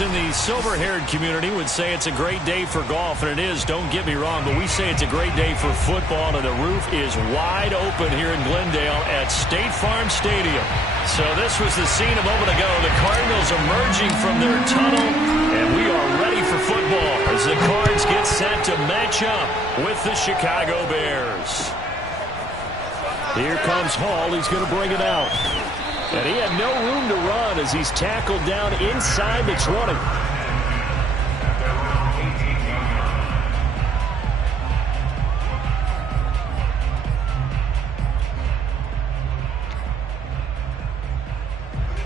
Those in the silver-haired community would say it's a great day for golf, and it is, don't get me wrong, but we say it's a great day for football, and the roof is wide open here in Glendale at State Farm Stadium. So this was the scene a moment ago. The Cardinals emerging from their tunnel, and we are ready for football as the Cards get set to match up with the Chicago Bears. Here comes Hall. He's going to bring it out. And he had no room to run as he's tackled down inside the 20.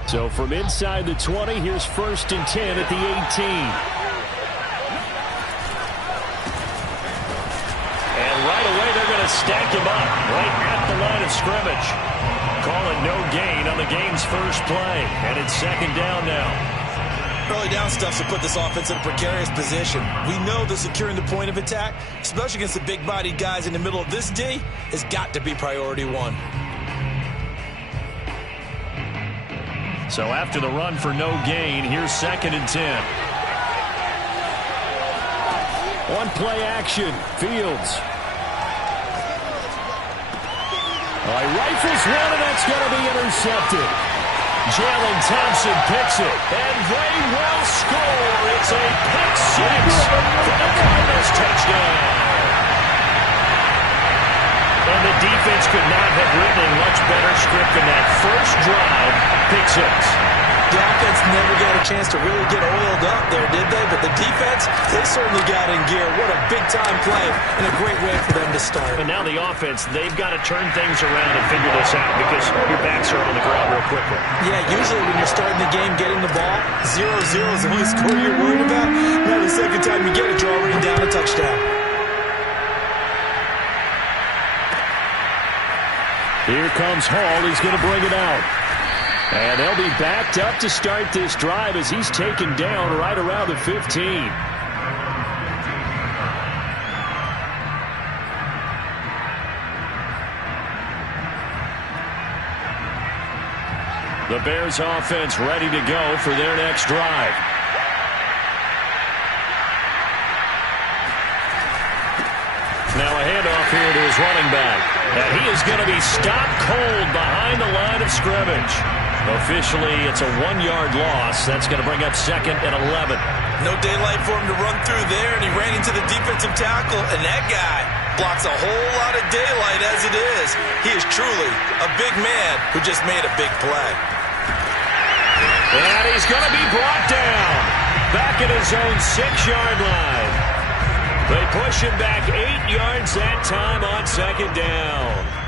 So from inside the 20, here's 1st and 10 at the 18. And right away, they're going to stack him up right at the line of scrimmage. Call it no gain on the game's first play. And it's 2nd down now. Early down stuff to put this offense in a precarious position. We know that securing the point of attack, especially against the big-bodied guys in the middle of this D, has got to be priority one. So after the run for no gain, here's 2nd and 10. One play action. Fields. Rifles one, and that's going to be intercepted. Jalen Thompson picks it, and they will score. It's a pick six for the Cardinals touchdown. And the defense could not have written a much better script than that first drive, pick six. The offense never got a chance to really get oiled up there, did they? But the defense, they certainly got in gear. What a big-time play and a great way for them to start. And now the offense, they've got to turn things around and figure this out because your backs are on the ground real quickly. Yeah, usually when you're starting the game, getting the ball, 0-0 is the only score you're worried about. Now the second time you get it, you're already down a touchdown. Here comes Hall. He's going to bring it out. And they'll be backed up to start this drive as he's taken down right around the 15. The Bears offense ready to go for their next drive. Now a handoff here to his running back. And he is going to be stopped cold behind the line of scrimmage. Officially, it's a 1-yard loss. That's going to bring up 2nd and 11. No daylight for him to run through there, and he ran into the defensive tackle, and that guy blocks a whole lot of daylight as it is. He is truly a big man who just made a big play. And he's going to be brought down back at his own 6-yard line. They push him back 8 yards that time on 2nd down.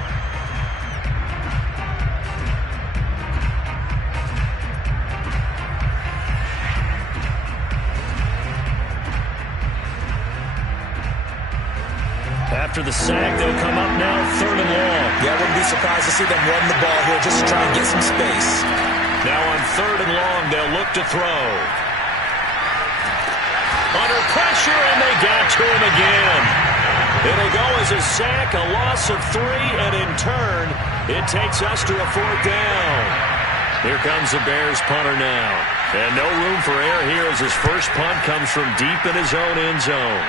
After the sack, they'll come up now 3rd and long. Yeah, I wouldn't be surprised to see them run the ball here just to try and get some space. Now on 3rd and long, they'll look to throw. Under pressure, and they got to him again. It'll go as a sack, a loss of 3, and in turn, it takes us to a 4th down. Here comes the Bears punter now. And no room for error here as his first punt comes from deep in his own end zone.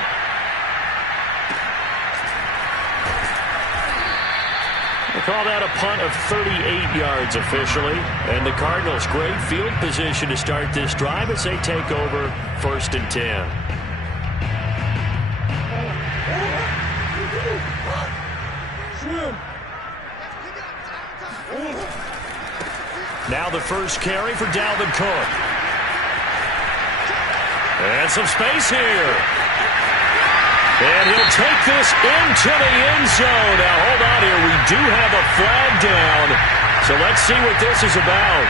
They call that a punt of 38 yards officially. And the Cardinals, great field position to start this drive as they take over 1st and 10. Now the first carry for Dalvin Cook. And some space here. And he'll take this into the end zone. Now, hold on here. We do have a flag down. So let's see what this is about.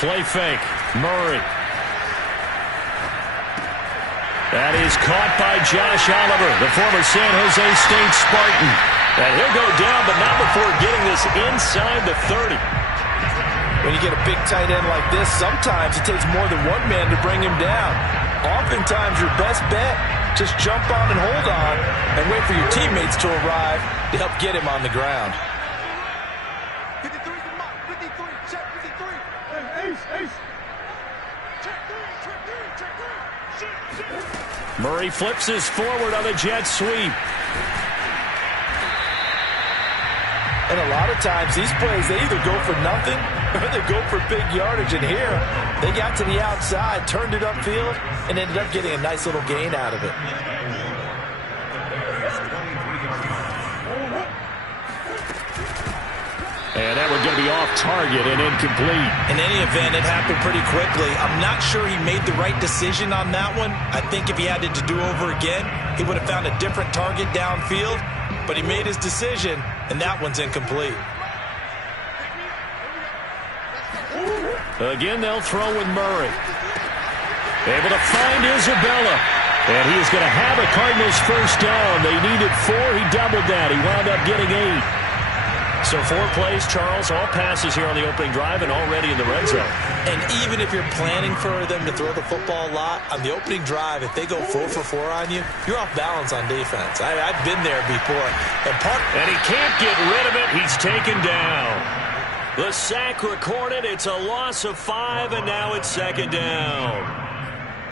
Play fake. Murray. That is caught by Josh Oliver, the former San Jose State Spartan. And he'll go down, but not before getting this inside the 30. When you get a big tight end like this, sometimes it takes more than one man to bring him down. Oftentimes, your best bet Just jump on and hold on and wait for your teammates to arrive to help get him on the ground. 53, check 53. Hey, ace. Check three. Murray flips his forward on the jet sweep. And a lot of times, these plays, they either go for nothing or they go for big yardage. And here, they got to the outside, turned it upfield, and ended up getting a nice little gain out of it. And that one's going to be off target and incomplete. In any event, it happened pretty quickly. I'm not sure he made the right decision on that one. I think if he had it to do over again, he would have found a different target downfield. But he made his decision, and that one's incomplete. Again, they'll throw with Murray. Able to find Isabella. And he is going to have a Cardinals first down. They needed 4. He doubled that. He wound up getting 8. So 4 plays, Charles, all passes here on the opening drive and already in the red zone. And even if you're planning for them to throw the football a lot, on the opening drive, if they go 4 for 4 on you, you're off balance on defense. I've been there before. And he can't get rid of it. He's taken down. The sack recorded. It's a loss of 5, and now it's second down.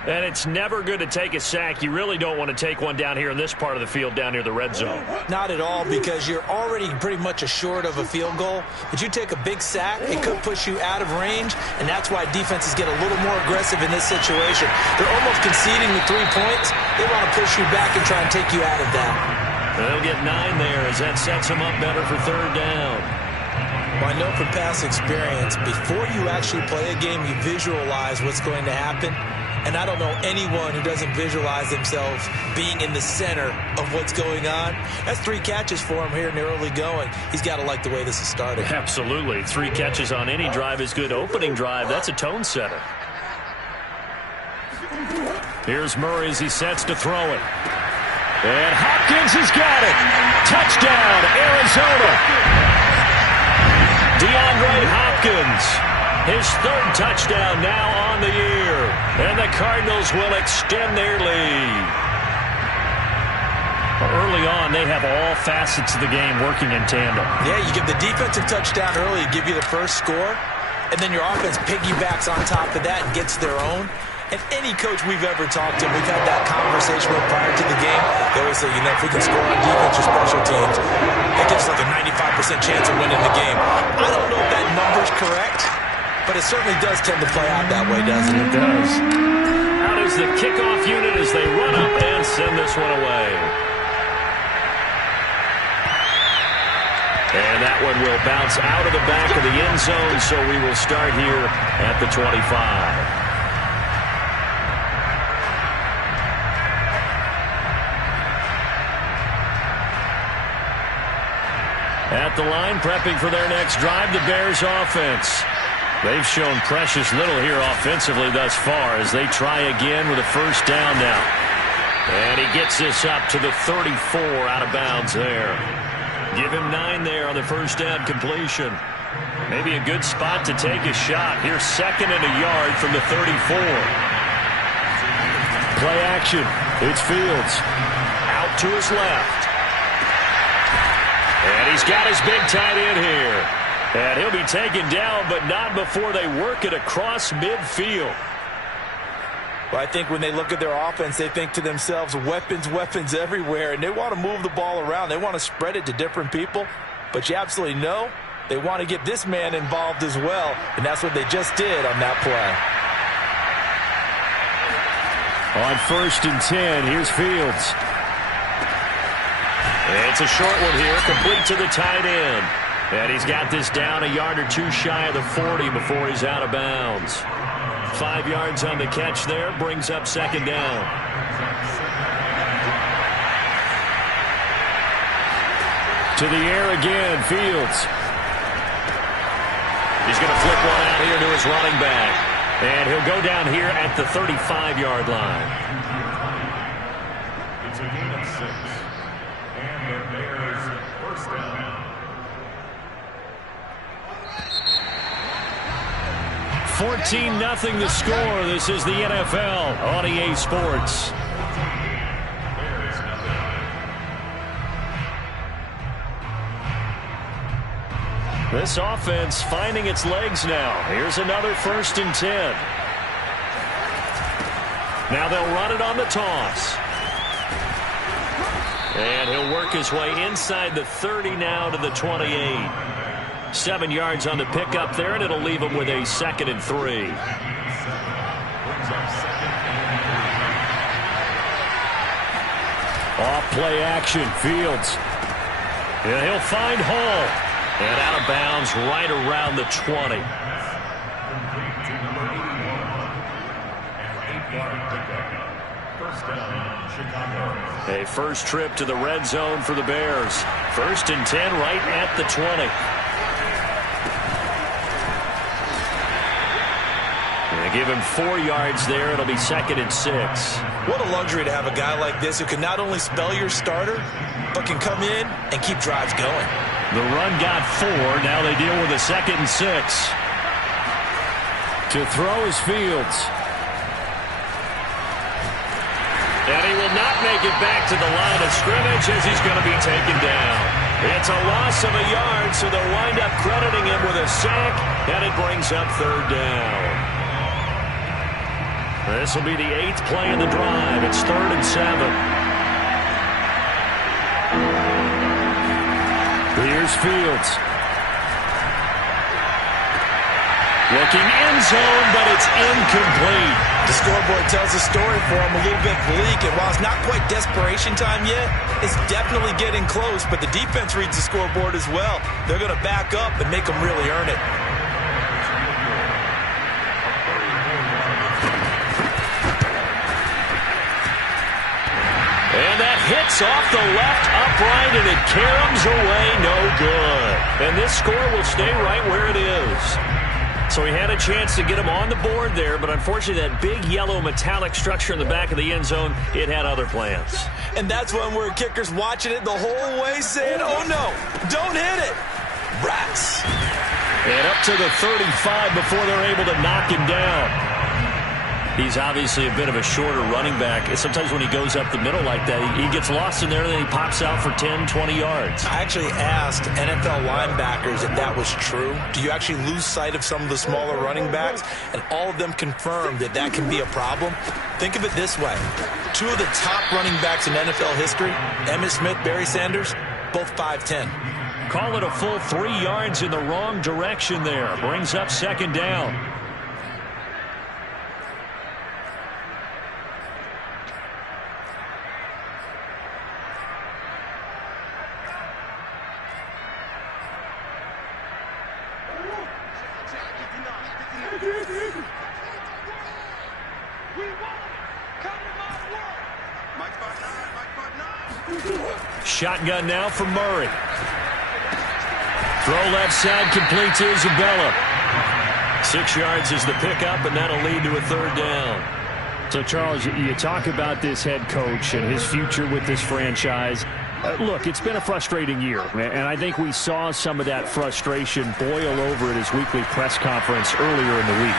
And it's never good to take a sack. You really don't want to take one down here in this part of the field down near the red zone. Not at all, because you're already pretty much assured of a field goal. But you take a big sack, it could push you out of range, and that's why defenses get a little more aggressive in this situation. They're almost conceding the 3 points. They want to push you back and try and take you out of that. They'll get 9 there as that sets them up better for third down. Well, I know from past experience, before you actually play a game, you visualize what's going to happen. And I don't know anyone who doesn't visualize themselves being in the center of what's going on. That's 3 catches for him here in the early going. He's got to like the way this is starting. Absolutely. 3 catches on any drive is good. Opening drive, that's a tone setter. Here's Murray as he sets to throw it. And Hopkins has got it. Touchdown, Arizona. DeAndre Hopkins. His 3rd touchdown now on the year. And the Cardinals will extend their lead. Early on, they have all facets of the game working in tandem. Yeah, you give the defensive touchdown early, give you the first score, and then your offense piggybacks on top of that and gets their own. And any coach we've ever talked to, we've had that conversation with prior to the game. They always say, if we can score on defense or special teams, that gives like a 95% chance of winning the game. I don't know if that number's correct, but it certainly does tend to play out that way, doesn't it? It does. Out is the kickoff unit as they run up and send this one away. And that one will bounce out of the back of the end zone, so we will start here at the 25. At the line, prepping for their next drive, the Bears offense. They've shown precious little here offensively thus far as they try again with a first down now. And he gets this up to the 34 out of bounds there. Give him 9 there on the first down completion. Maybe a good spot to take a shot. Here's 2nd and a yard from the 34. Play action. It's Fields. Out to his left. And he's got his big tight end here. And he'll be taken down, but not before they work it across midfield. Well, I think when they look at their offense, they think to themselves, weapons everywhere, and they want to move the ball around. They want to spread it to different people, but you absolutely know they want to get this man involved as well, and that's what they just did on that play. On 1st and 10, here's Fields. It's a short one here, complete to the tight end. And he's got this down a yard or 2 shy of the 40 before he's out of bounds. 5 yards on the catch there, brings up 2nd down. To the air again, Fields. He's going to flip one out here to his running back. And he'll go down here at the 35-yard line. It's a gain of 6. And the Bears first down. 14-0 the score. This is the NFL on EA Sports. This offense finding its legs now. Here's another 1st and 10. Now they'll run it on the toss. And he'll work his way inside the 30 now to the 28. 7 yards on the pickup there, and it'll leave him with a 2nd and 3. Off play action, Fields. And he'll find Hall. And out of bounds right around the 20. A first trip to the red zone for the Bears. 1st and 10 right at the 20. They give him 4 yards there. It'll be 2nd and 6. What a luxury to have a guy like this who can not only spell your starter, but can come in and keep drives going. The run got 4. Now they deal with a 2nd and 6. To throw is Fields. And he will not make it back to the line of scrimmage as he's going to be taken down. It's a loss of a yard, so they'll wind up crediting him with a sack, and it brings up 3rd down. This will be the 8th play of the drive. It's 3rd and 7. Here's Fields. Looking end zone, but it's incomplete. The scoreboard tells a story for him, a little bit bleak, and while it's not quite desperation time yet, it's definitely getting close, but the defense reads the scoreboard as well. They're going to back up and make them really earn it. And that hits off the left upright, and it caroms away, no good. And this score will stay right where it is. So he had a chance to get him on the board there, but unfortunately that big yellow metallic structure in the back of the end zone, it had other plans. And that's when we're kickers watching it the whole way saying, oh no, don't hit it. Rats. And up to the 35 before they're able to knock him down. He's obviously a bit of a shorter running back. Sometimes when he goes up the middle like that, he gets lost in there and then he pops out for 10, 20 yards. I actually asked NFL linebackers if that was true. Do you actually lose sight of some of the smaller running backs? And all of them confirmed that that can be a problem. Think of it this way. 2 of the top running backs in NFL history, Emmitt Smith, Barry Sanders, both 5'10". Call it a full 3 yards in the wrong direction there. Brings up 2nd down. Shotgun now for Murray. Throw left side, complete to Isabella. 6 yards is the pickup, and that'll lead to a 3rd down. So, Charles, you talk about this head coach and his future with this franchise. Look, it's been a frustrating year, and I think we saw some of that frustration boil over at his weekly press conference earlier in the week.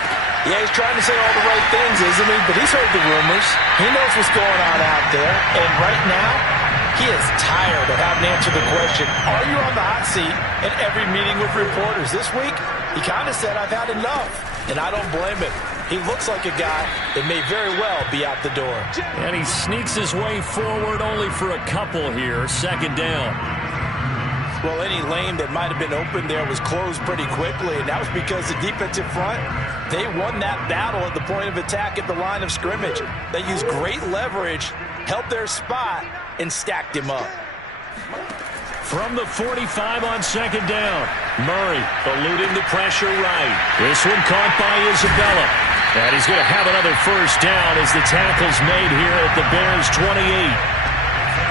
Yeah, he's trying to say all the right things, isn't he? But he's heard the rumors. He knows what's going on out there. And right now, he is tired of having to answer the question, are you on the hot seat in every meeting with reporters? This week, he kind of said, I've had enough. And I don't blame him. He looks like a guy that may very well be out the door. And he sneaks his way forward only for a couple here. 2nd down. Well, any lane that might have been open there was closed pretty quickly, and that was because the defensive front, they won that battle at the point of attack at the line of scrimmage. They used great leverage, helped their spot, and stacked him up. From the 45 on 2nd down. Murray eluding the pressure right. This one caught by Isabella. And he's going to have another 1st down as the tackle's made here at the Bears 28.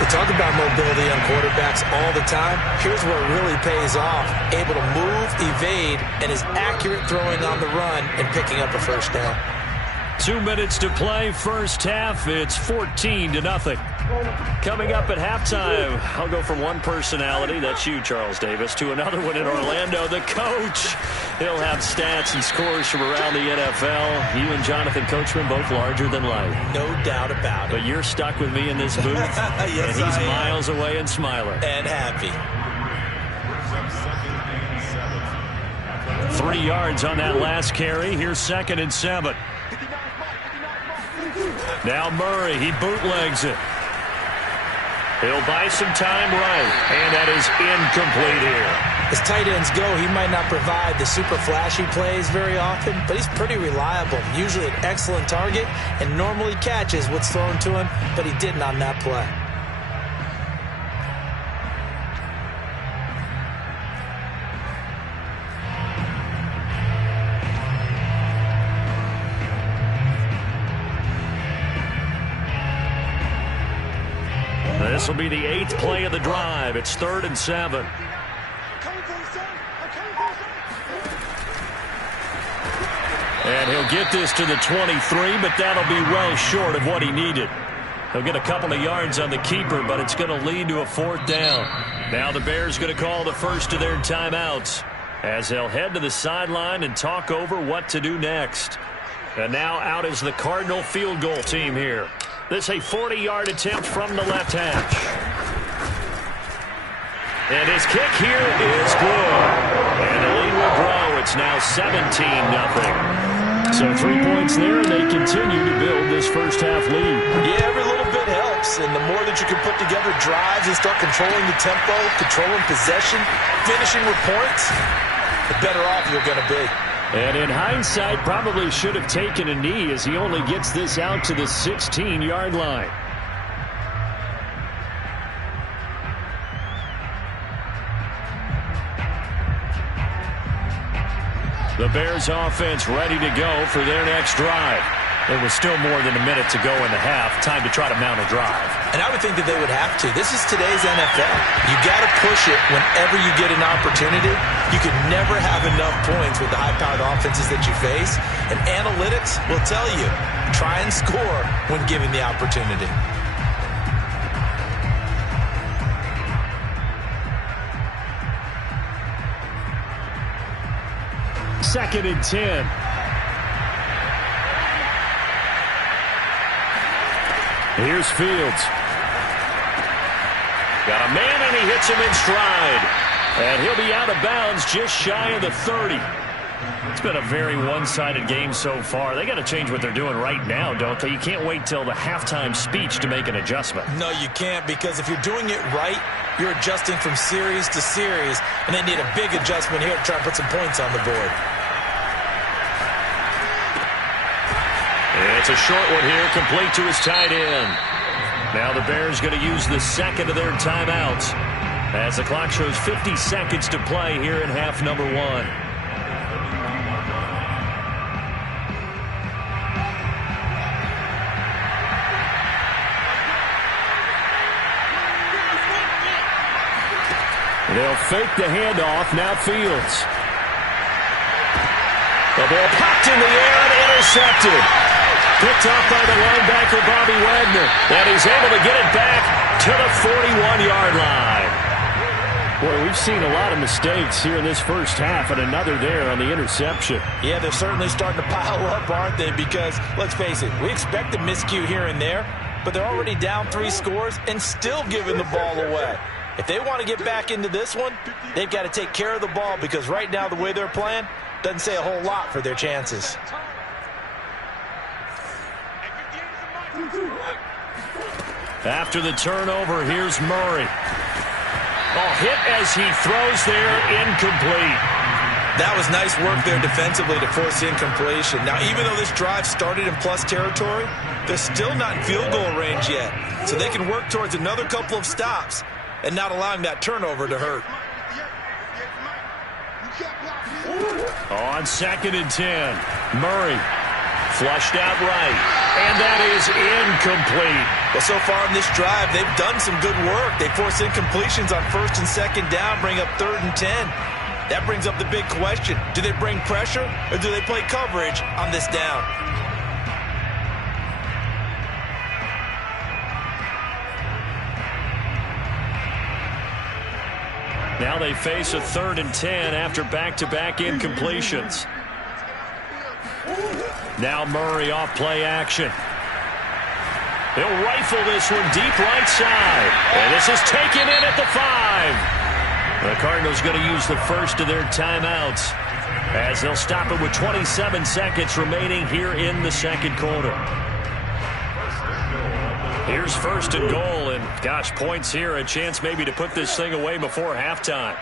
We talk about mobility on quarterbacks all the time. Here's where it really pays off. Able to move, evade, and is accurate throwing on the run and picking up a 1st down. 2 minutes to play, first half. It's 14-0. Coming up at halftime, I'll go from one personality, that's you, Charles Davis, to another one in Orlando, the coach. He'll have stats and scores from around the NFL. You and Jonathan Coachman, both larger than life. No doubt about it. But you're stuck with me in this booth, yes, and he's miles away and smiling. And happy. 3 yards on that last carry. Here's 2nd and 7. Now Murray, he bootlegs it. He'll buy some time right, and that is incomplete here. As tight ends go, he might not provide the super flashy plays very often, but he's pretty reliable, usually an excellent target, and normally catches what's thrown to him, but he didn't on that play. This will be the 8th play of the drive. It's 3rd and 7. And he'll get this to the 23, but that'll be well short of what he needed. He'll get a couple of yards on the keeper, but it's going to lead to a 4th down. Now the Bears going to call the first of their timeouts as they'll head to the sideline and talk over what to do next. And now out is the Cardinal field goal team here. This is a 40-yard attempt from the left hash. And his kick here is good. And the lead will grow. It's now 17-0. So 3 points there, and they continue to build this first-half lead. Yeah, every little bit helps. And the more that you can put together drives and start controlling the tempo, controlling possession, finishing with points, the better off you're going to be. And in hindsight, probably should have taken a knee as he only gets this out to the 16-yard line. The Bears offense ready to go for their next drive. There was still more than a minute to go in the half. Time to try to mount a drive. And I would think that they would have to. This is today's NFL. You got to push it whenever you get an opportunity. You can never have enough points with the high-powered offenses that you face. And analytics will tell you, try and score when given the opportunity. Second and 10. Here's Fields. Got a man, and he hits him in stride. And he'll be out of bounds just shy of the 30. It's been a very one-sided game so far. They got to change what they're doing right now, don't they? You can't wait till the halftime speech to make an adjustment. No, you can't, because if you're doing it right, you're adjusting from series to series, and they need a big adjustment here to try and put some points on the board. It's a short one here, complete to his tight end. Now the Bears going to use the second of their timeouts as the clock shows 50 seconds to play here in half number 1. They'll fake the handoff. Now Fields. The ball popped in the air and intercepted. Picked off by the linebacker, Bobby Wagner. And he's able to get it back to the 41-yard line. Boy, we've seen a lot of mistakes here in this first half, and another there on the interception. Yeah, they're certainly starting to pile up, aren't they? Because, let's face it, we expect a miscue here and there, but they're already down 3 scores and still giving the ball away. If they want to get back into this one, they've got to take care of the ball, because right now the way they're playing doesn't say a whole lot for their chances. After the turnover, here's Murray. Oh, hit as he throws there, incomplete. That was nice work there defensively to force incompletion. Now, even though this drive started in plus territory, they're still not in field goal range yet. So they can work towards another couple of stops and not allowing that turnover to hurt. On 2nd and 10, Murray flushed out right, and that is incomplete. Well, so far in this drive, they've done some good work. They force incompletions on 1st and 2nd down, bring up 3rd and 10. That brings up the big question. Do they bring pressure, or do they play coverage on this down? Now they face a 3rd and 10 after back-to-back incompletions. Now Murray off play action. They'll rifle this one deep right side. And this is taken in at the 5. The Cardinals going to use the first of their timeouts as they'll stop it with 27 seconds remaining here in the second quarter. Here's first and goal, and gosh, points here, a chance maybe to put this thing away before halftime.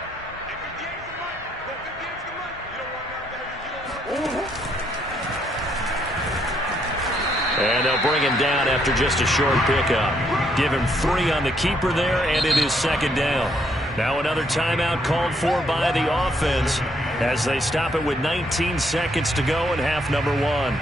And they'll bring him down after just a short pickup. Give him 3 on the keeper there, and it is second down. Now another timeout called for by the offense as they stop it with 19 seconds to go in half number 1.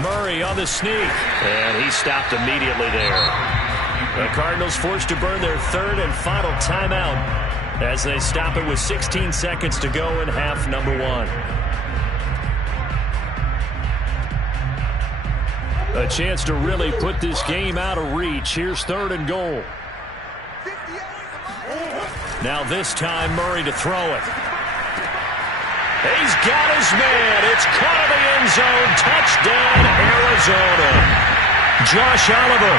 Murray on the sneak, and he stopped immediately there. The Cardinals forced to burn their third and final timeout as they stop it with 16 seconds to go in half number 1. A chance to really put this game out of reach. Here's third and goal. Now this time Murray to throw it. He's got his man. It's caught in the end zone. Touchdown, Arizona. Josh Oliver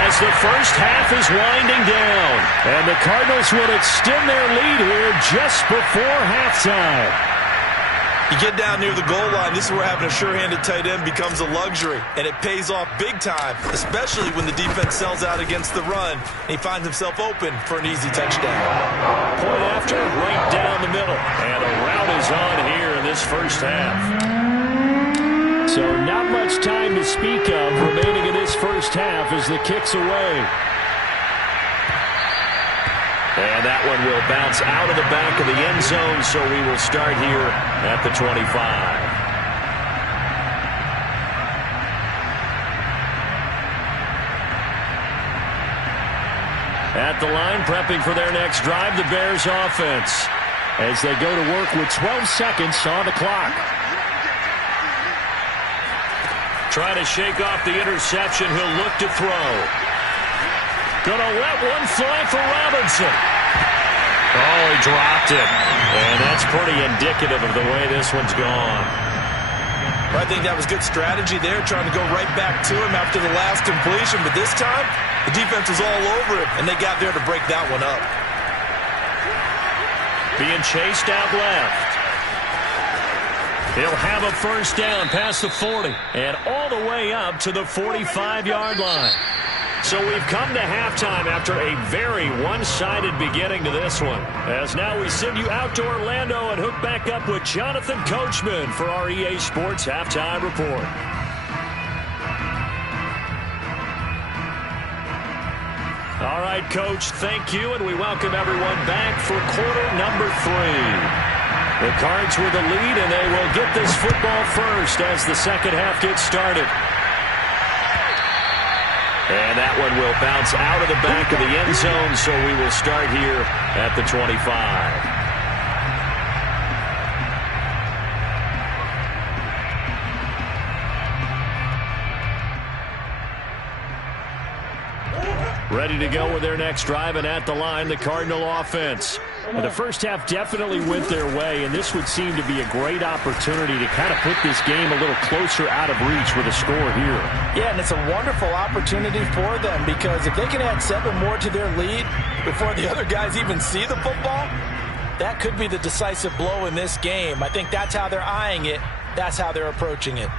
as the first half is winding down. And the Cardinals will extend their lead here just before halftime. You get down near the goal line, this is where having a sure-handed tight end becomes a luxury, and it pays off big time, especially when the defense sells out against the run, and he finds himself open for an easy touchdown. Point after, right down the middle, and a route is on here in this first half. So not much time to speak of remaining in this first half as the kick's away. And that one will bounce out of the back of the end zone, so we will start here at the 25. At the line, prepping for their next drive, the Bears offense, as they go to work with 12 seconds on the clock. Trying to shake off the interception, he'll look to throw. Gonna let one fly for Robinson. Oh, he dropped it. And that's pretty indicative of the way this one's gone. Well, I think that was good strategy there, trying to go right back to him after the last completion. But this time, the defense was all over him, and they got there to break that one up. Being chased out left. He'll have a first down past the 40 and all the way up to the 45-yard line. So we've come to halftime after a very one-sided beginning to this one. As now we send you out to Orlando and hook back up with Jonathan Coachman for our EA Sports Halftime Report. All right, Coach, thank you, and we welcome everyone back for quarter number 3. The Cards with the lead, and they will get this football first as the second half gets started. And that one will bounce out of the back of the end zone, so we will start here at the 25. Ready to go with their next drive, and at the line, the Cardinal offense. And the first half definitely went their way, and this would seem to be a great opportunity to kind of put this game a little closer out of reach with a score here. Yeah, and it's a wonderful opportunity for them, because if they can add 7 more to their lead before the other guys even see the football, that could be the decisive blow in this game. I think that's how they're eyeing it. That's how they're approaching it.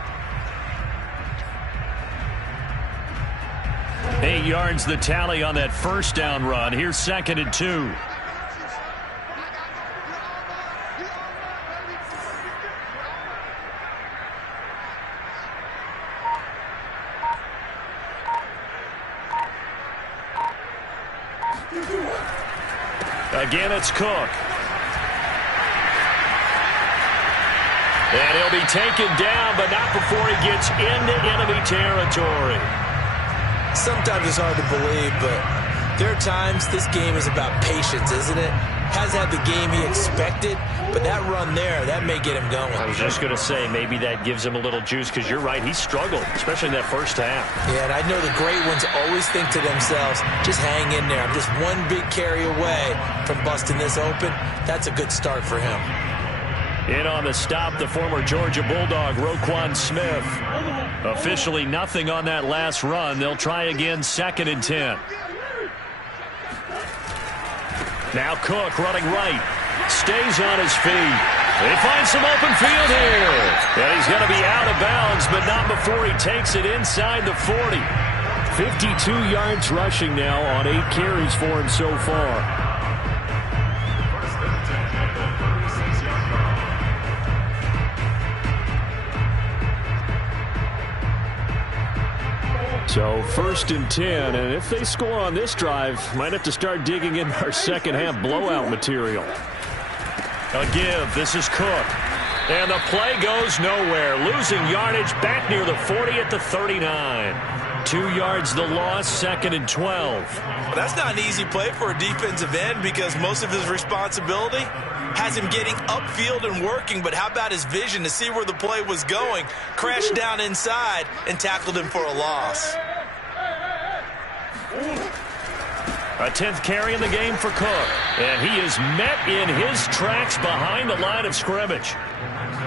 8 yards the tally on that first down run. Here's 2nd and 2. Again, it's Cook. And he'll be taken down, but not before he gets into enemy territory. Sometimes it's hard to believe, but there are times this game is about patience, isn't it? has had the game he expected, but that run there, that may get him going. I was just going to say, maybe that gives him a little juice, because you're right, he struggled, especially in that first half. Yeah, and I know the great ones always think to themselves, just hang in there. I'm just one big carry away from busting this open. That's a good start for him. In on the stop, the former Georgia Bulldog, Roquan Smith. Officially nothing on that last run. They'll try again, 2nd and 10. Now Cook running right. Stays on his feet. He finds some open field here. And he's going to be out of bounds, but not before he takes it inside the 40. 52 yards rushing now on 8 carries for him so far. So 1st and 10, and if they score on this drive, might have to start digging in our second half blowout material. A give. This is Cook. And the play goes nowhere. Losing yardage back near the 40 at the 39. 2 yards the loss, 2nd and 12. Well, that's not an easy play for a defensive end because most of his responsibility has him getting upfield and working, but how about his vision to see where the play was going, crashed down inside, and tackled him for a loss. A 10th carry in the game for Cook. And he is met in his tracks behind the line of scrimmage.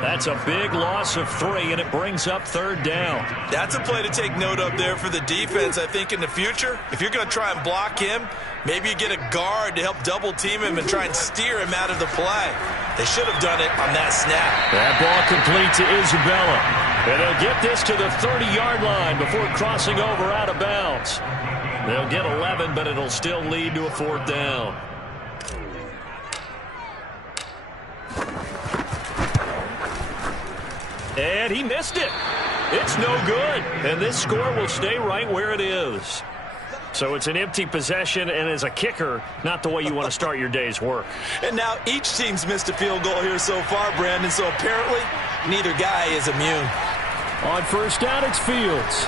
That's a big loss of 3, and it brings up 3rd down. That's a play to take note of there for the defense, I think, in the future. If you're going to try and block him, maybe you get a guard to help double-team him and try and steer him out of the play. They should have done it on that snap. That ball complete to Isabella. And they'll get this to the 30-yard line before crossing over out of bounds. They'll get 11, but it'll still lead to a 4th down. And he missed it. It's no good. And this score will stay right where it is. So it's an empty possession, and as a kicker, not the way you want to start your day's work. And now each team's missed a field goal here so far, Brandon, so apparently neither guy is immune. On 1st down, it's Fields.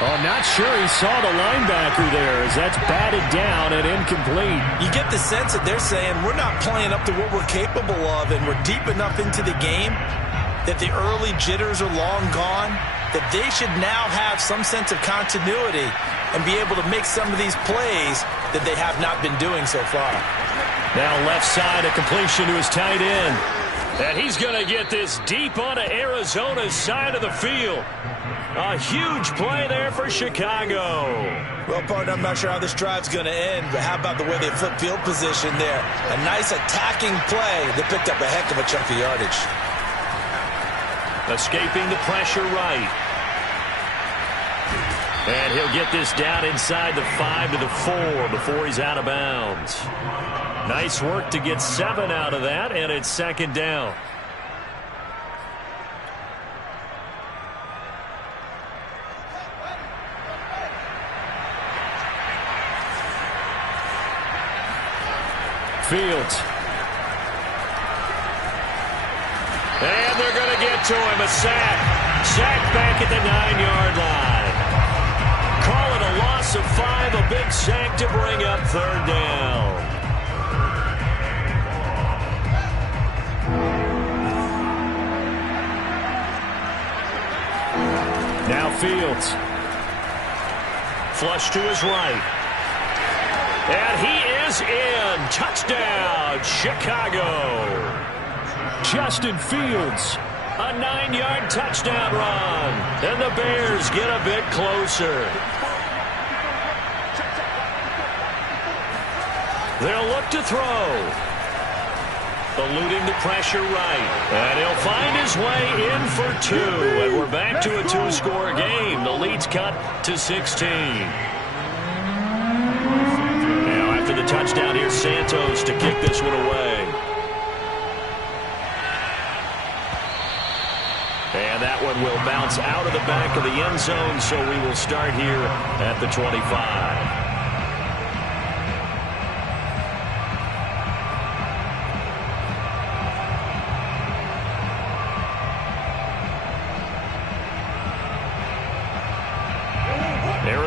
Oh, not sure he saw the linebacker there as that's batted down and incomplete. You get the sense that they're saying we're not playing up to what we're capable of, and we're deep enough into the game that the early jitters are long gone, that they should now have some sense of continuity and be able to make some of these plays that they have not been doing so far. Now left side, a completion to his tight end. And he's going to get this deep onto Arizona's side of the field. A huge play there for Chicago. Well, partner, I'm not sure how this drive's going to end, but how about the way they flip field position there? A nice attacking play that picked up a heck of a chunk of yardage. Escaping the pressure right. And he'll get this down inside the 5 to the 4 before he's out of bounds. Nice work to get 7 out of that, and it's 2nd down. Fields. And they're going to get to him. A sack. Sack back at the 9-yard line. Call it a loss of 5. A big sack to bring up 3rd down. Now Fields. Flush to his right. And he is in. Touchdown, Chicago. Justin Fields. A 9-yard touchdown run. And the Bears get a bit closer. They'll look to throw. Eluding the pressure right. And he'll find his way in for 2. And we're back to a 2-score game. The lead's cut to 16. Now after the touchdown, here's Santos to kick this one away. And that one will bounce out of the back of the end zone, so we will start here at the 25.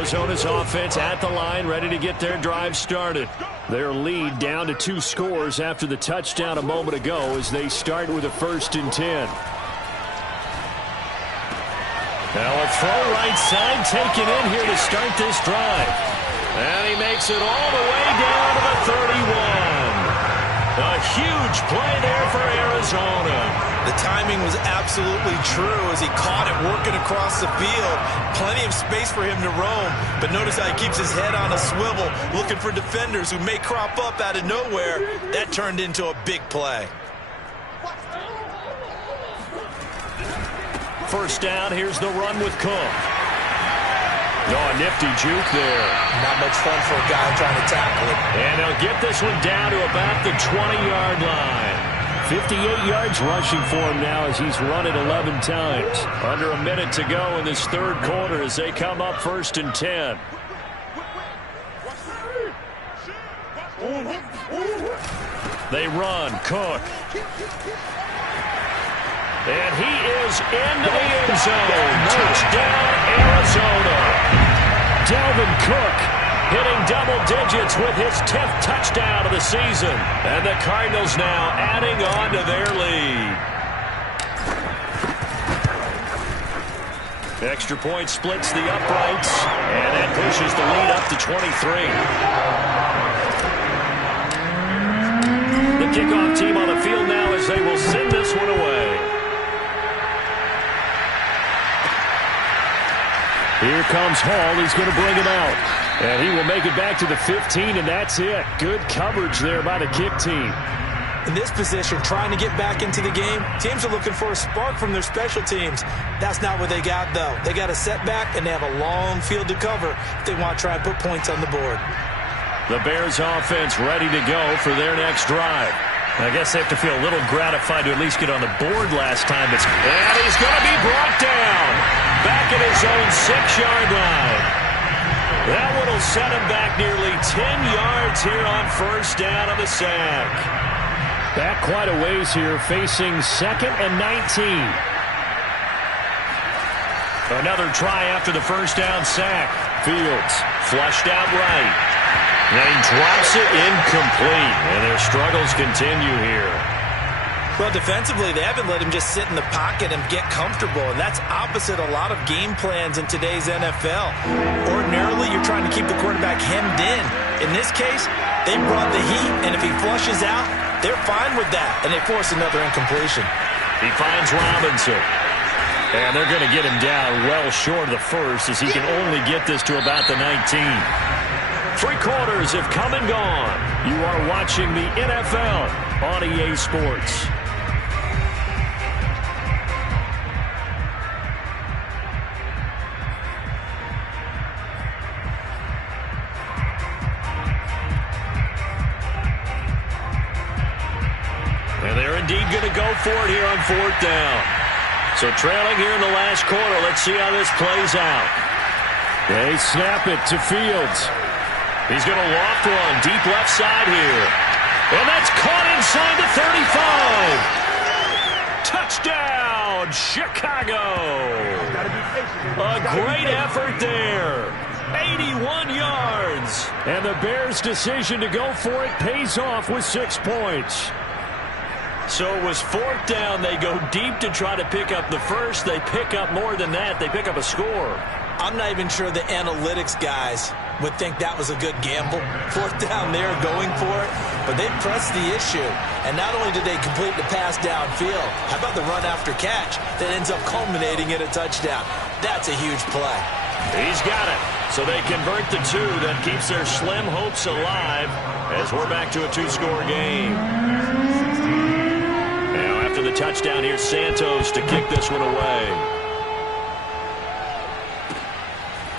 Arizona's offense at the line, ready to get their drive started. Their lead down to 2 scores after the touchdown a moment ago as they start with a 1st and 10. Now a throw right side taken in here to start this drive. And he makes it all the way down to the 31. A huge play there for Arizona. The timing was absolutely true as he caught it working across the field. Plenty of space for him to roam, but notice how he keeps his head on a swivel, looking for defenders who may crop up out of nowhere. That turned into a big play. First down, here's the run with Cook. Oh, a nifty juke there. Not much fun for a guy trying to tackle it. And he'll get this one down to about the 20-yard line. 58 yards rushing for him now as he's run it 11 times. Under a minute to go in this 3rd quarter as they come up 1st and 10. They run. Cook. And he is into the end zone. Touchdown, Arizona. Dalvin Cook hitting double digits with his 10th touchdown of the season. And the Cardinals now adding on to their lead. Extra point splits the uprights, and that pushes the lead up to 23. The kickoff team on the field now as they will send this one away. Here comes Hall. He's going to bring it out. And he will make it back to the 15, and that's it. Good coverage there by the kick team. In this position, trying to get back into the game, teams are looking for a spark from their special teams. That's not what they got, though. They got a setback, and they have a long field to cover if they want to try and put points on the board. The Bears offense ready to go for their next drive. I guess they have to feel a little gratified to at least get on the board last time. And he's going to be brought down back at his own 6-yard line. That one will set him back nearly 10 yards here on 1st down of the sack. Back quite a ways here, facing 2nd and 19. Another try after the 1st down sack. Fields flushed out right. And he drops it incomplete. And their struggles continue here. Well, defensively, they haven't let him just sit in the pocket and get comfortable, and that's opposite a lot of game plans in today's NFL. Ordinarily, you're trying to keep the quarterback hemmed in. In this case, they brought the heat, and if he flushes out, they're fine with that, and they force another incompletion. He finds Robinson. And they're going to get him down well short of the 1st as he can only get this to about the 19. 3 quarters have come and gone. You are watching the NFL on EA Sports. And they're indeed going to go for it here on 4th down. So trailing here in the last quarter. Let's see how this plays out. They snap it to Fields. He's going to loft one deep left side here. And that's caught inside the 35. Touchdown, Chicago. A great effort there. 81 yards. And the Bears' decision to go for it pays off with 6 points. So it was 4th down. They go deep to try to pick up the 1st. They pick up more than that. They pick up a score. I'm not even sure the analytics guys would think that was a good gamble. 4th down there going for it, but they pressed the issue. And not only did they complete the pass downfield, how about the run after catch that ends up culminating in a touchdown? That's a huge play. He's got it. So they convert the 2. That keeps their slim hopes alive as we're back to a 2-score game. Now after the touchdown, here's Santos to kick this one away.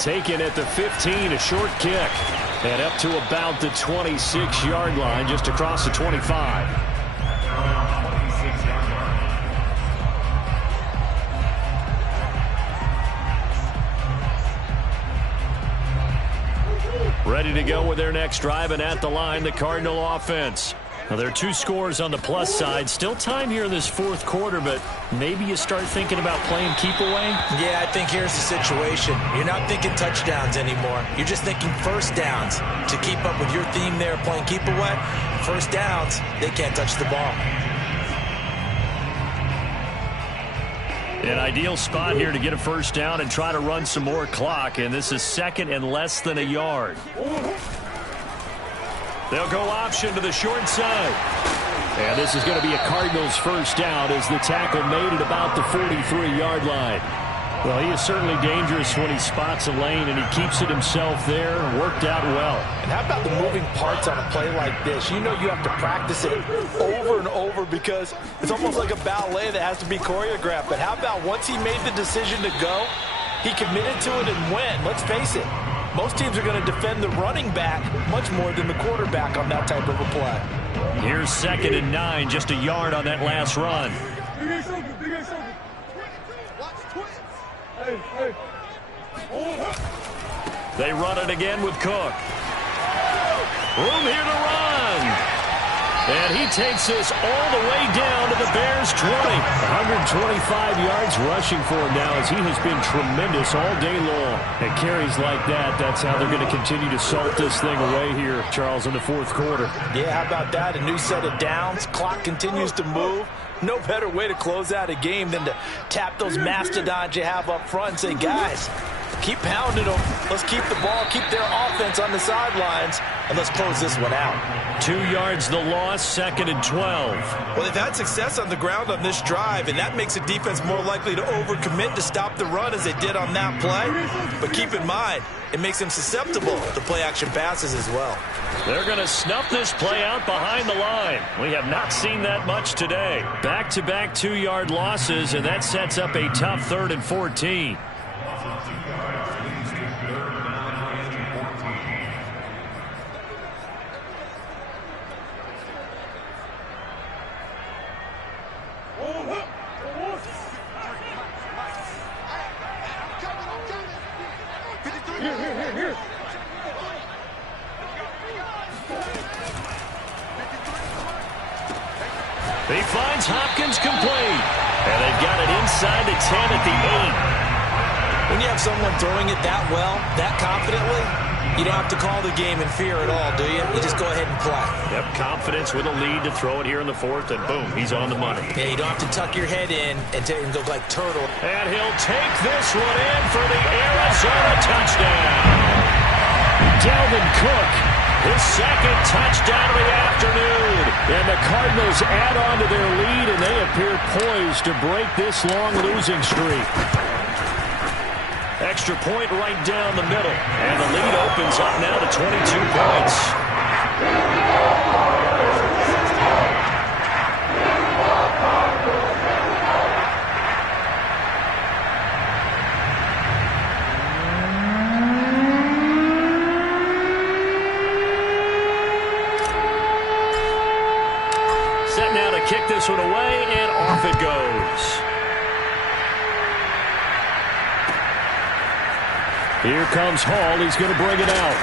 Taken at the 15, a short kick. And up to about the 26-yard line, just across the 25. Ready to go with their next drive, and at the line, the Cardinal offense. Well, there are 2 scores on the plus side. Still time here in this fourth quarter, but maybe you start thinking about playing keep away? Yeah, I think here's the situation. You're not thinking touchdowns anymore. You're just thinking first downs. To keep up with your theme there, playing keep away, first downs, they can't touch the ball. An ideal spot here to get a first down and try to run some more clock, and this is second and less than a yard. They'll go option to the short side. And this is going to be a Cardinals first down as the tackle made at about the 43-yard line. Well, he is certainly dangerous when he spots a lane, and he keeps it himself there. Worked out well. And how about the moving parts on a play like this? You know you have to practice it over and over because it's almost like a ballet that has to be choreographed. But how about once he made the decision to go, he committed to it and went. Let's face it, most teams are going to defend the running back much more than the quarterback on that type of a play. Here's 2nd and 9, just a yard on that last run. They run it again with Cook. Room here to run. And he takes this all the way down to the Bears' 20. 125 yards rushing for him now as he has been tremendous all day long. And carries like that, that's how they're going to continue to salt this thing away here, Charles, in the fourth quarter. Yeah, how about that? A new set of downs. Clock continues to move. No better way to close out a game than to tap those mastodons you have up front and say, guys, keep pounding them. Let's keep the ball, keep their offense on the sidelines, and let's close this one out. 2 yards the loss, 2nd and 12. Well, they've had success on the ground on this drive, and that makes a defense more likely to overcommit to stop the run as they did on that play. But keep in mind, it makes them susceptible to play-action passes as well. They're going to snuff this play out behind the line. We have not seen that much today. Back-to-back 2-yard losses, and that sets up a tough 3rd and 14. He finds Hopkins complete. And they've got it inside the 10 at the 8. When you have someone throwing it that well, that confidently, you don't have to call the game in fear at all, do you? You just go ahead and play. Yep, confidence with a lead to throw it here in the 4th, and boom, he's on the money. Yeah, you don't have to tuck your head in and go like turtle. And he'll take this one in for the Arizona touchdown. Dalvin Cook, his 2nd touchdown of the afternoon. And the Cardinals add on to their lead, and they appear poised to break this long losing streak. Extra point right down the middle. And the lead opens up now to 22 points. Set now to kick this one away, and off it goes. Here comes Hall. He's going to bring it out.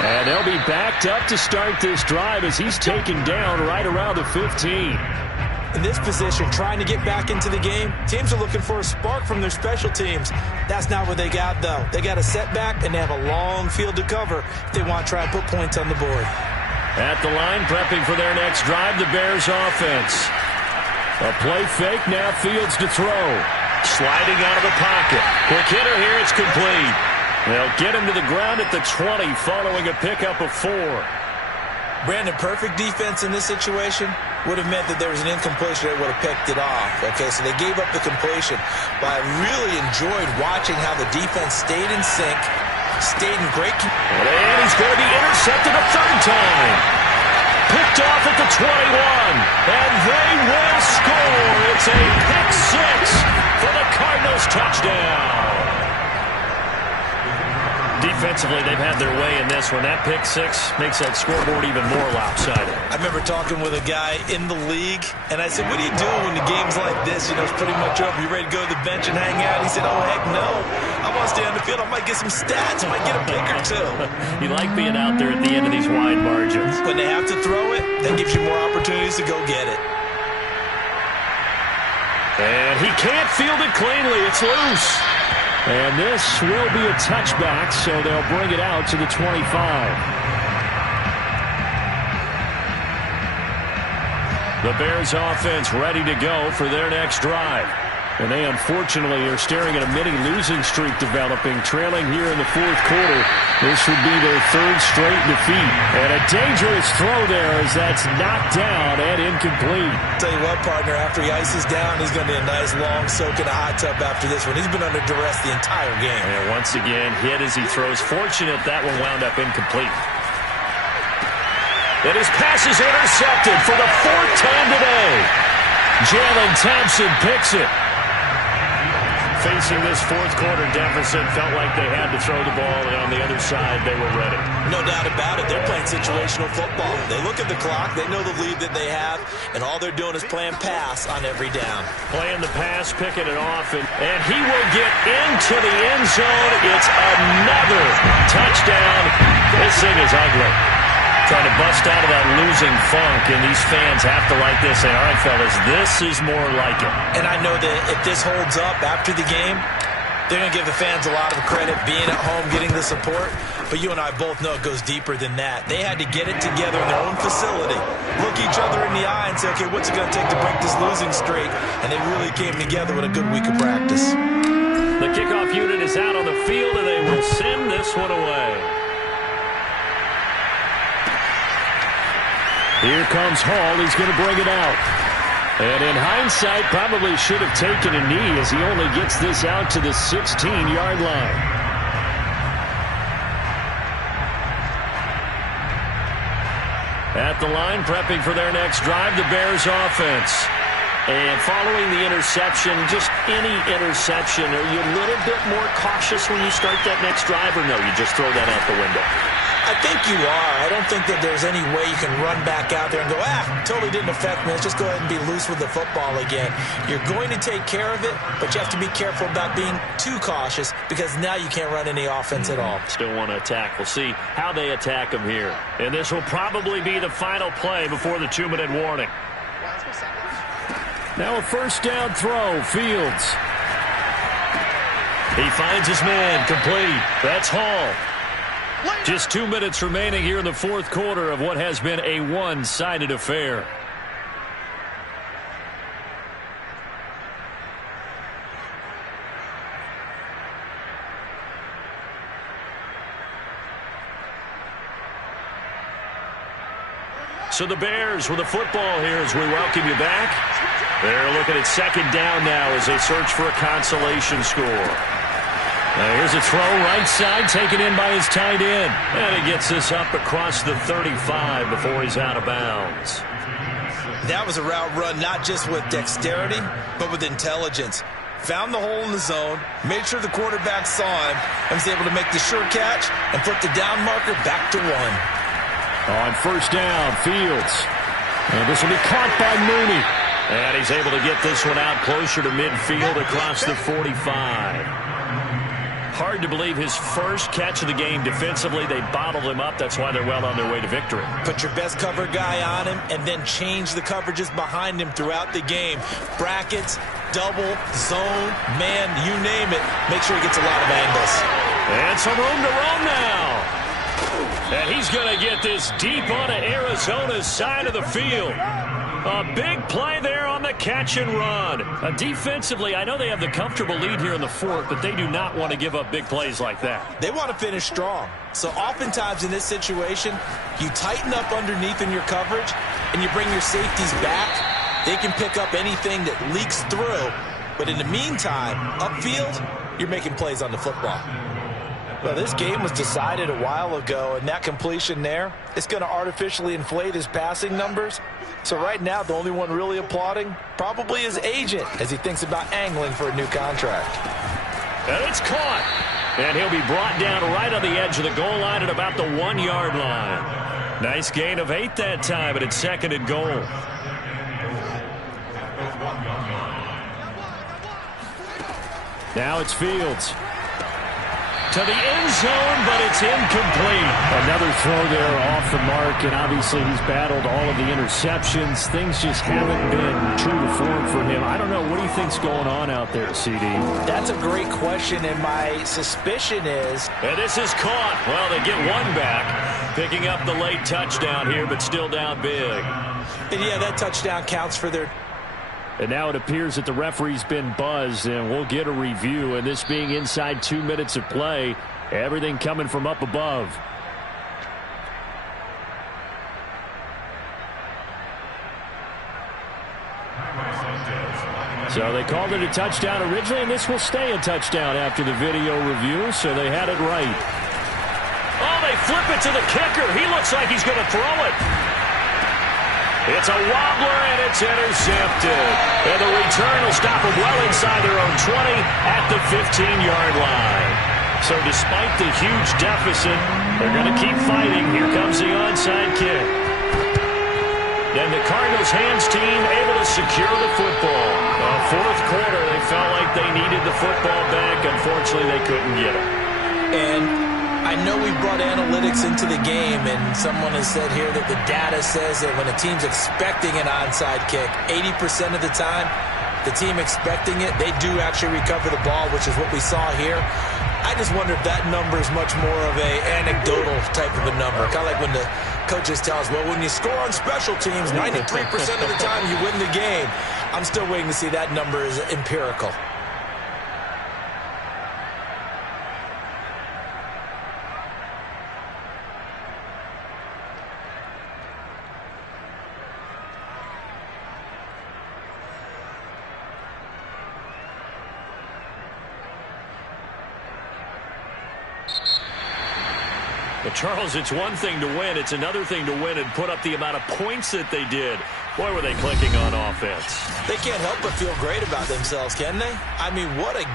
And they'll be backed up to start this drive as he's taken down right around the 15. In this position, trying to get back into the game, teams are looking for a spark from their special teams. That's not what they got, though. They got a setback, and they have a long field to cover if they want to try and put points on the board. At the line, prepping for their next drive, the Bears offense. A play fake, now Fields to throw. Sliding out of the pocket. Quick hitter here, it's complete. They'll get him to the ground at the 20 following a pickup of 4. Brandon, perfect defense in this situation would have meant that there was an incompletion that would have picked it off. Okay, so they gave up the completion. But I really enjoyed watching how the defense stayed in sync, stayed in great... And he's going to be intercepted a 3rd time. Picked off at the 21. And they will score. It's a pick 6 for the Cardinals touchdown. defensively, they've had their way in this one. That pick six makes that scoreboard even more lopsided. I remember talking with a guy in the league, and I said, what do you do when the game's like this? You know, it's pretty much over. You ready to go to the bench and hang out? He said, oh, heck no. I want to stay on the field. I might get some stats. I might get a pick or two. You like being out there at the end of these wide margins. When they have to throw it, that gives you more opportunities to go get it. And he can't field it cleanly. It's loose. And this will be a touchback, so they'll bring it out to the 25. The Bears offense ready to go for their next drive. And they unfortunately are staring at a mini losing streak developing, trailing here in the fourth quarter. This would be their third straight defeat. And a dangerous throw there as that's knocked down and incomplete. Tell you what, partner, after he ices down, he's going to be a nice long soak in a hot tub after this one. He's been under duress the entire game. And once again, hit as he throws. Fortunate that one wound up incomplete. And his pass is intercepted for the fourth time today. Jalen Thompson picks it. Facing this fourth quarter deficit, felt like they had to throw the ball, and on the other side, they were ready. No doubt about it. They're playing situational football. They look at the clock, they know the lead that they have, and all they're doing is playing pass on every down. Playing the pass, picking it off, and he will get into the end zone. It's another touchdown. This thing is ugly. Trying to bust out of that losing funk, and these fans have to like this. Say, all right, fellas, this is more like it. And I know that if this holds up after the game, they're going to give the fans a lot of credit, being at home, getting the support. But you and I both know it goes deeper than that. They had to get it together in their own facility, look each other in the eye and say, okay, what's it going to take to break this losing streak? And they really came together with a good week of practice. The kickoff unit is out on the field, and they will send this one away. Here comes Hall. He's going to bring it out. And in hindsight, probably should have taken a knee as he only gets this out to the 16-yard line. At the line, prepping for their next drive, the Bears offense. And following the interception, just any interception, are you a little bit more cautious when you start that next drive, or no, you just throw that out the window? I think you are. I don't think that there's any way you can run back out there and go, totally didn't affect me. Let's just go ahead and be loose with the football again. You're going to take care of it, but you have to be careful about being too cautious because now you can't run any offense at all. Still want to attack. We'll see how they attack them here. And this will probably be the final play before the 2-minute warning. Now a first down throw, Fields. He finds his man, complete. That's Hall. Just 2 minutes remaining here in the fourth quarter of what has been a one-sided affair. So the Bears with the football here as we welcome you back. They're looking at second down now as they search for a consolation score. Here's a throw right side taken in by his tight end. And he gets this up across the 35 before he's out of bounds. That was a route run not just with dexterity, but with intelligence. Found the hole in the zone, made sure the quarterback saw him, and was able to make the sure catch and put the down marker back to 1. On first down, Fields. And this will be caught by Mooney. And he's able to get this one out closer to midfield across the 45. Hard to believe his first catch of the game defensively. They bottled him up. That's why they're well on their way to victory. Put your best cover guy on him and then change the coverages behind him throughout the game. Brackets, double, zone, man, you name it. Make sure he gets a lot of angles. And some room to roam now. And he's going to get this deep onto Arizona's side of the field. A big play there on the catch and run. Defensively, I know they have the comfortable lead here in the fourth, but they do not want to give up big plays like that. They want to finish strong. So oftentimes in this situation, you tighten up underneath in your coverage, and you bring your safeties back. They can pick up anything that leaks through. But in the meantime, upfield, you're making plays on the football. Well, this game was decided a while ago, and that completion there is going to artificially inflate his passing numbers. So right now, the only one really applauding probably his agent as he thinks about angling for a new contract. And it's caught. And he'll be brought down right on the edge of the goal line at about the 1-yard line. Nice gain of 8 that time, and it's 2nd and goal. Now it's Fields. To the end zone, but it's incomplete. Another throw there off the mark, and obviously he's battled all of the interceptions. Things just haven't been true to form for him. I don't know. What do you think's going on out there, CD? That's a great question, and my suspicion is... And this is caught. Well, they get one back, picking up the late touchdown here, but still down big. And yeah, that touchdown counts for their... And now it appears that the referee's been buzzed, and we'll get a review. And this being inside 2 minutes of play, everything coming from up above. So they called it a touchdown originally, and this will stay a touchdown after the video review, so they had it right. Oh, they flip it to the kicker. He looks like he's going to throw it. It's a wobbler, and it's intercepted. And the return will stop them well inside their own 20 at the 15-yard line. So despite the huge deficit, they're going to keep fighting. Here comes the onside kick. And the Cardinals' hands team able to secure the football. Fourth quarter, they felt like they needed the football back. Unfortunately, they couldn't get it. And I know we brought analytics into the game, and someone has said here that the data says that when a team's expecting an onside kick, 80% of the time, the team expecting it, they do actually recover the ball, which is what we saw here. I just wonder if that number is much more of a anecdotal type of a number. Kind of like when the coaches tell us, well, when you score on special teams, 93% of the time you win the game. I'm still waiting to see that number is empirical. But Charles, it's one thing to win. It's another thing to win and put up the amount of points that they did. Boy, were they clicking on offense. They can't help but feel great about themselves, can they? I mean, what a game.